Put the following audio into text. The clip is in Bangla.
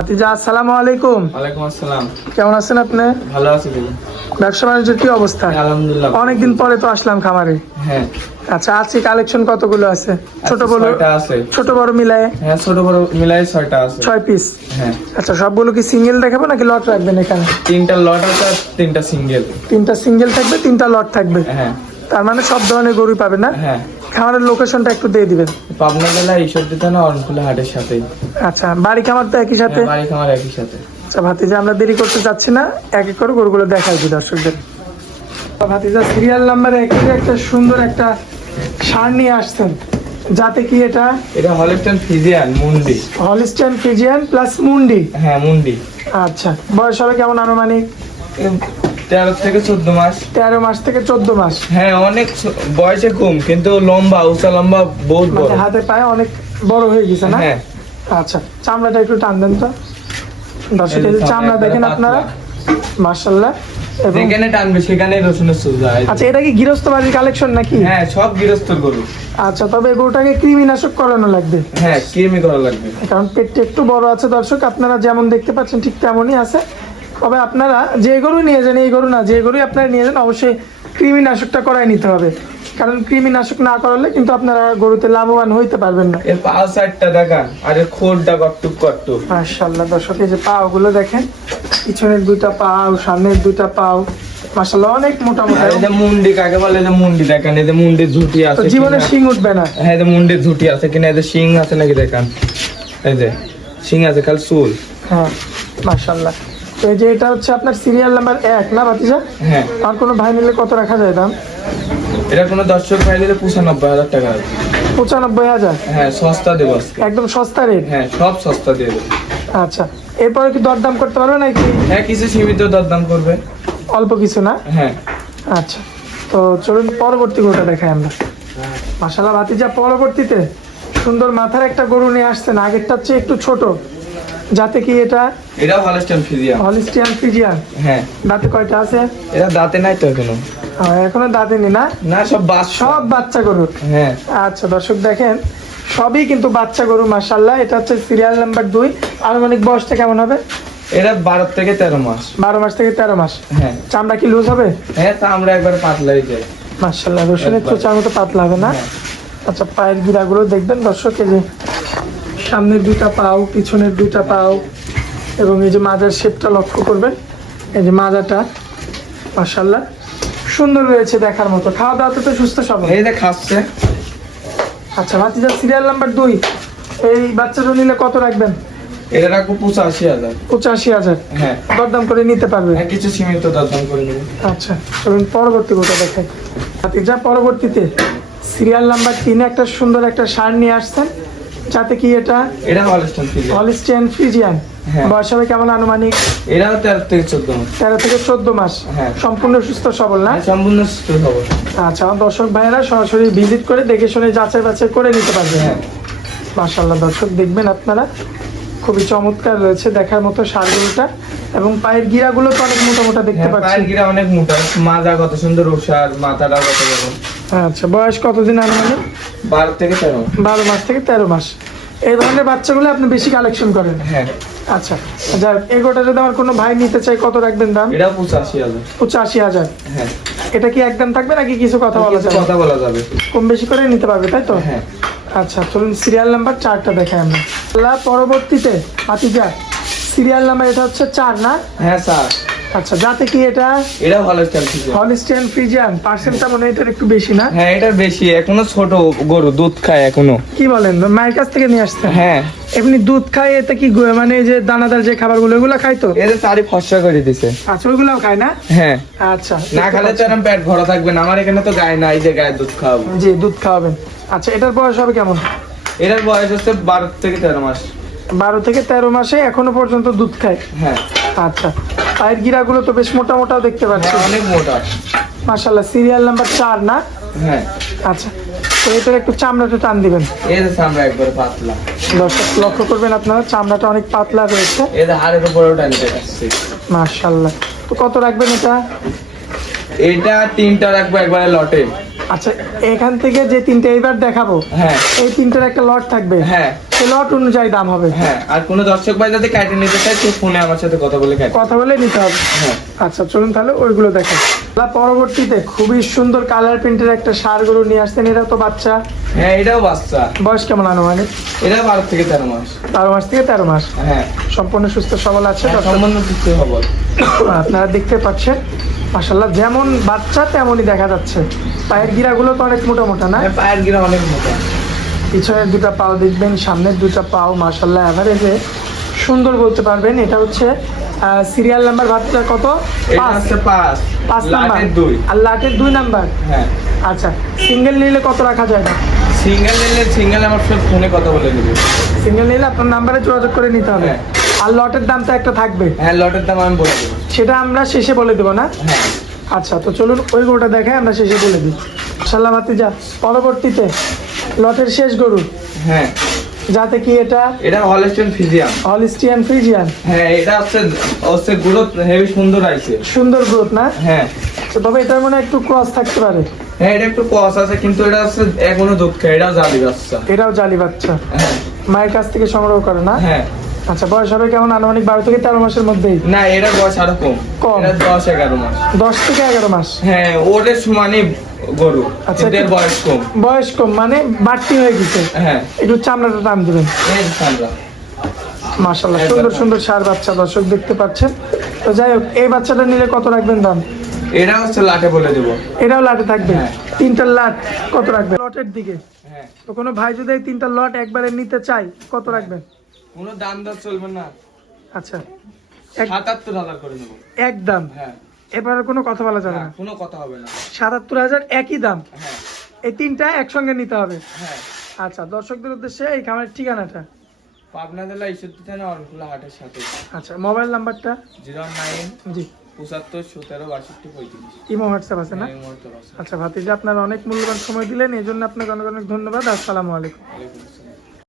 আতিজা আসসালামু আলাইকুম। ওয়ালাইকুম আসসালাম। কেমন আছেন আপনি? ভালো আছি ব্যবসা বাণিজ্যের কি অবস্থা? আলহামদুলিল্লাহ। অনেকদিন পরে তো আসলাম খামারে। হ্যাঁ। আচ্ছা আজকে কালেকশন কতগুলো আছে? ছোট বড় আছে। ছোট বড় মিলায়ে? হ্যাঁ ছোট বড় মিলাই ছয়টা আছে। ছয় পিস হ্যাঁ। আচ্ছা সবগুলো কি সিঙ্গেল দেখাবো নাকি লট রাখবেন এখানে? তিনটা লট আছে আর তিনটা সিঙ্গেল তিনটা সিঙ্গেল থাকবে তিনটা লট থাকবে। হ্যাঁ। তার মানে সব ধরনের গরু পাবে না? হ্যাঁ। খামারের লোকেশনটা একটু দিয়ে দিবেন। পাবনা জেলা ঈশ্বর দিতে না অরণকুলা হাটের সাথেই আচ্ছা বাড়ি খামার তো একই সাথে? হ্যাঁ, বাড়ি খামার একই সাথে। আচ্ছা ভাতিজা আমরা দেরি করতে চাচ্ছি না। এক এক করে গরুগুলো দেখাই দিই দর্শকদের। ভাতিজা সিরিয়াল নাম্বার একের একটা সুন্দর একটা সার নিয়ে আসছেন। যাতে কি এটা? এটা হলিস্টান ফিজিয়ান মুন্ডি হলিস্টান ফিজিয়ান প্লাস মুন্ডি হ্যাঁ মুন্ডি আচ্ছা বয়স হবে কেমন আনুমানিক? তেরো থেকে চোদ্দ মাস। তেরো মাস থেকে চোদ্দ মাস। হ্যাঁ অনেক বয়সে কম কিন্তু লম্বা উঁচা লম্বা বহুত বড়। মানে হাতে পায়ে অনেক বড় হয়ে গেছে না? হ্যাঁ। আচ্ছা চামড়াটা একটু টান দেন তো। দর্শক চামড়া দেখেন আপনারা? মার্শাল্লাহ যেখানে টানবে সেখানে রসুনের সুজা আচ্ছা এটা কি গৃহস্থ বাড়ির কালেকশন নাকি? হ্যাঁ সব গৃহস্থর গরু। আচ্ছা তবে গরুটাকে কৃমিনাশক করানো লাগবে। হ্যাঁ কিরমি করা লাগবে। কারণ পেটটা একটু বড় আছে দর্শক আপনারা যেমন দেখতে পাচ্ছেন ঠিক তেমনই আছে। তবে আপনারা যে গরু নিয়ে যান এই গরু না যে গরুই আপনারা নিয়ে যান অবশ্যই কৃমিনাশকটা করাই নিতে হবে। কারণ কৃমিনাশক না করালে কিন্তু আপনারা গরুতে লাভবান হইতে পারবেন না। এর পা সাইডটা দেখান আর এর খোলটা কটুক কটুক মাশাল্লাহ দর্শক এই যে পাও গুলো দেখেন পিছনের দুইটা পাও সামনের দুইটা পাও মাশাল্লাহ অনেক মোটা মোটা এই যে মুন্ডি কাকে বলে যে মুন্ডি দেখেন এই যে মুন্ডি ঝুটি আছে জীবনে শিং উঠবে না। হ্যাঁ এই যে মুন্ডি ঝুটি আছে কিনা এই যে শিং আছে নাকি দেখান? এই যে শিং আছে খালি চুল। হ্যাঁ মাশাল্লাহ তো এই যে এটা হচ্ছে আপনার সিরিয়াল নাম্বার এক না ভাতিজা? হ্যাঁ। আর কোনো ভাই নিলে কত রাখা যায় দাম? এটা কোনো দর্শক পাই দিলে পঁচানব্বই হাজার টাকা পঁচানব্বই হাজার? হ্যাঁ সস্তা দেবো একদম সস্তা রেট হ্যাঁ সব সস্তা দিয়ে দেবো। আচ্ছা এরপরে কি দরদাম করতে পারবে নাকি? হ্যাঁ কিছু সীমিত দরদাম করবে। অল্প কিছু না? হ্যাঁ। আচ্ছা তো চলুন পরবর্তী গরুটা দেখাই আমরা। মাসালা ভাতিজা পরবর্তীতে সুন্দর মাথার একটা গরু নিয়ে আসছেন আগেরটার চেয়ে একটু ছোট। যাতে কি এটা এটাও হলস্টাইন ফিজিয়া হলিস্টিয়ান ফিজিয়ান হ্যাঁ। দাঁতে কয়টা আছে? এটা দাঁতে নাই তো এখনও। এখনও দাঁতেনি না? না সব সব বাচ্চা গরু হ্যাঁ। আচ্ছা দর্শক দেখেন সবই কিন্তু বাচ্চা গরু মাসাল্লাহ এটা হচ্ছে সিরিয়াল নাম্বার দুই। আনুমানিক বয়সটা কেমন হবে? এটা বারো থেকে তেরো মাস। বারো মাস থেকে তেরো মাস। হ্যাঁ। চামড়া কি লুজ হবে? হ্যাঁ আমরা একবার পাতলাই যাই মার্শাল্লাহ রসুনের। চোচার মতো পাতলা হবে না? হ্যাঁ। আচ্ছা পায়ের গিরাগুলো দেখবেন দর্শক এই যে সামনের দুইটা পাও পিছনের দুইটা পাও এবং এই যে মাজার শেপটা লক্ষ্য করবেন এই যে মাজাটা মার্শাল্লাহ সুন্দর রয়েছে দেখার মতো। খাওয়া দাওয়াতে তো সুস্থ সবল। এই যে খাচ্ছে। আচ্ছা ভাতিজা সিরিয়াল নাম্বার দুই। এই বাচ্চাটা নিলে কত রাখবেন? এটা রাখব পঁচাশি হাজার। পঁচাশি হাজার? হ্যাঁ। দরদাম করে নিতে পারবে? হ্যাঁ কিছু সীমিত দরদাম করে নেব। আচ্ছা চলুন পরবর্তী গোটা দেখাই। ভাতিজা পরবর্তীতে সিরিয়াল নাম্বার তিনে একটা সুন্দর একটা সার নিয়ে আসছেন। যাতে কি এটা? এটা হলস্টাইন ফিজিয়া হলিস্টিয়ান ফ্রিজিয়ান হ্যাঁ। বয়স হবে কেমন আনুমানিক? এটাও তেরো থেকে চোদ্দ মাস। তেরো থেকে চোদ্দ মাস। হ্যাঁ। সম্পূর্ণ সুস্থ সবল না? হ্যাঁ, সম্পূর্ণ সুস্থ সবল। আচ্ছা আমার দর্শক ভাইয়েরা সরাসরি ভিজিট করে দেখে শুনে যাচাই বাছাই করে নিতে পারবে হ্যাঁ। মাশাল্লাহ দর্শক দেখবেন আপনারা। খুবই চমৎকার রয়েছে দেখার মতো সারগুলোটা। এবং পায়ের গিরাগুলো তো অনেক মোটা মোটা দেখতে পাচ্ছি। পায়ের গিরা অনেক মোটা। মাজা কত সুন্দর ওষার মাথাটা কত বড় আচ্ছা বয়স কতদিন আনুমানিক? বারো থেকে তেরো। বারো মাস থেকে তেরো মাস। এই ধরনের বাচ্চাগুলো আপনি বেশি কালেকশন করেন? হ্যাঁ। আচ্ছা যাক এগোটা যদি আমার কোনো ভাই নিতে চাই কত রাখবেন দাম? এটাও পঁচাশি হাজার। পঁচাশি হাজার? হ্যাঁ। এটা কি একদম থাকবে নাকি কিছু কথা বলা যাবে? কথা বলা যাবে। কম বেশি করে নিতে পারবে তাই তো? হ্যাঁ। আচ্ছা চলুন সিরিয়াল নাম্বার চারটা দেখাই আমরা। পরবর্তীতে আতিজা সিরিয়াল নাম্বার এটা হচ্ছে চার না? হ্যাঁ স্যার আচ্ছা যাতে কি এটা এটাও হলস্টাইন ফিজিয়া হলিস্টিয়ান ফ্রিজিয়ান পার্সেন্টটা মনে হয় এটার একটু বেশি না? হ্যাঁ এটা বেশি এখনও ছোট গরু দুধ খায় এখনও। কি বলেন মায়ের কাছ থেকে নিয়ে আসতেন হ্যাঁ। এমনি দুধ খায় এতে কি গো- মানে এই যে দানাদার যে খাবারগুলো এগুলো খায় তো? এদের চারি ফসা করে দিছে। আচ্ছা ওইগুলোও খায় না? হ্যাঁ। আচ্ছা না খেলে তো এরকম পেট ভরা থাকবে না। আমার এখানে তো গায়ে নাই যে গায়ে দুধ খাওয়াবো। জি দুধ খাওয়াবেন। আচ্ছা এটার বয়স হবে কেমন? এটার বয়স হচ্ছে বারো থেকে তেরো মাস। বারো থেকে তেরো মাসে এখনও পর্যন্ত দুধ খায়? হ্যাঁ। আচ্ছা। পায়ের গিরাগুলো তো বেশ মোটা মোটাও দেখতে পাচ্ছি। হ্যাঁ, অনেক মোটা। মাশাল্লাহ সিরিয়াল নাম্বার চার না? হ্যাঁ। আচ্ছা তো এটার একটু চামড়াটা টান দিবেন। এদের সামনে একবারে পাতলা। দর্শক লক্ষ্য করবেন আপনারা চামড়াটা অনেক পাতলা রয়েছে। এদের হাড়ের উপরে ওটা নিতে আসছে মাশাল্লাহ তো কত রাখবেন এটা? এটা তিনটা রাখব একবারে লটে। আচ্ছা এখান থেকে যে তিনটে এইবার দেখাবো হ্যাঁ। এই তিনটার একটা লট থাকবে। হ্যাঁ। সেই লট অনুযায়ী দাম হবে। হ্যাঁ আর কোনো দর্শক ভাই যদি কাটে নিতে চায় তো ফোনে আমার সাথে কথা বলে কাটে কথা বলে নিতে হবে। হ্যাঁ। আচ্ছা চলুন তাহলে ওইগুলো দেখেন। তাহলে পরবর্তীতে খুবই সুন্দর কালার প্রিন্টের একটা সার গরু নিয়ে আসছেন এটা তো বাচ্চা। হ্যাঁ এটাও বাচ্চা। বয়স কেমন আনুমানিক? এটা বারো থেকে তেরো মাস। বারো মাস থেকে তেরো মাস। হ্যাঁ। সম্পূর্ণ সুস্থ সবল আছে হ্যাঁ, সম্পূর্ণ সুস্থ খবর আপনারা দেখতে পাচ্ছেন মাসাল্লাহ যেমন বাচ্চা তেমনই দেখা যাচ্ছে। পায়ের গিরাগুলো তো অনেক মোটা মোটা না? হ্যাঁ পায়ের গিরা অনেক মোটা। পিছনের দুটা পাও দেখবেন সামনের দুটা পাও মাসাল্লাহ অ্যাভারেজে সুন্দর বলতে পারবেন এটা হচ্ছে সিরিয়াল নাম্বার ভাতটা কত? পাঁচ। পাঁচ। নাম্বার দুই। আর লাটের দুই নাম্বার হ্যাঁ। আচ্ছা সিঙ্গেল নিলে কত রাখা যায়? না সিঙ্গেল নিলে সিঙ্গেল আমার সাথে ফোনে কথা বলে দেবে। সিঙ্গেল নিলে আপনার নাম্বারে যোগাযোগ করে নিতে হবে। হ্যাঁ। আর লটের দাম তো একটা থাকবে। হ্যাঁ লটের দাম আমি বলে দেবো। সেটা আমরা শেষে বলে দেবো না? হ্যাঁ। আচ্ছা তো চলুন ওই গরুটা দেখে আমরা শেষে বলে দিই। সাল্লা ভাতিজা পরবর্তীতে লটের শেষ গরু। হ্যাঁ। যাতে কি এটা? এটা হলস্টেন ফিজিয়াম হলিস্টিয়ান ফ্রিজিয়ান হ্যাঁ এটা হচ্ছে হচ্ছে গুলো হেভি সুন্দর আছে। সুন্দর গ্রোথ না? হ্যাঁ। তবে এটার মনে হয় একটু ক্রস থাকতে পারে। হ্যাঁ এটা একটু কস আছে কিন্তু এটা হচ্ছে এখনও দুধ খায় এটাও জালি বাচ্চা। এটাও জালি বাচ্চা। হ্যাঁ। মায়ের কাছ থেকে সংগ্রহ করে না? হ্যাঁ। আচ্ছা বয়স হবে কেমন? আনুমানিক বারো থেকে তেরো মাসের মধ্যেই? না এটা বয়স আরও কম। কম। দশ এগারো মাস। দশ থেকে এগারো মাস? হ্যাঁ ওদের সমানই গরু। আচ্ছা, একটু- বয়স কম। বয়স কম মানে বাড়তি হয়ে গেছে। হ্যাঁ। একটু চামড়াটা টান দেবেন। মাশাল্লাহ সুন্দর সুন্দর সার বাচ্চা দর্শক দেখতে পাচ্ছেন। তো যাই হোক এই বাচ্চাটা নিলে কত রাখবেন দাম? এটা হচ্ছে লাটে বলে দেবো। এটাও লাটে থাকবে? হ্যাঁ। তিনটা লাট কত রাখবেন? লটের দিকে হ্যাঁ। তো কোনো ভাই যদি এই তিনটা লট একবারে নিতে চাই কত রাখবেন? কোনো দাম দর চলবে না। আচ্ছা। সাতাত্তর হাজার করে নেব। একদম হ্যাঁ। এবারে কোনো কথা বলা যাবে না, কোনো কথা হবে না। সাতাত্তর হাজার একই দাম? হ্যাঁ। এই তিনটা একসঙ্গে নিতে হবে? হ্যাঁ। আচ্ছা দর্শকদের উদ্দেশ্যে এই খামারের ঠিকানাটা? পাবনা জেলা ঈশ্বরদী থানা অরণকুলা হাটের সাথে। আচ্ছা মোবাইল নাম্বারটা? জিরো নাইন জি। পঁচাত্তর সতেরো বাষট্টি পঁয়ত্রিশ। ইমো হোয়াটসঅ্যাপ আছে না। আচ্ছা ভাতিজা আপনার অনেক মূল্যবান সময় দিলেন এই জন্য আপনাকে অনেক অনেক ধন্যবাদ। আসসালামু আলাইকুম।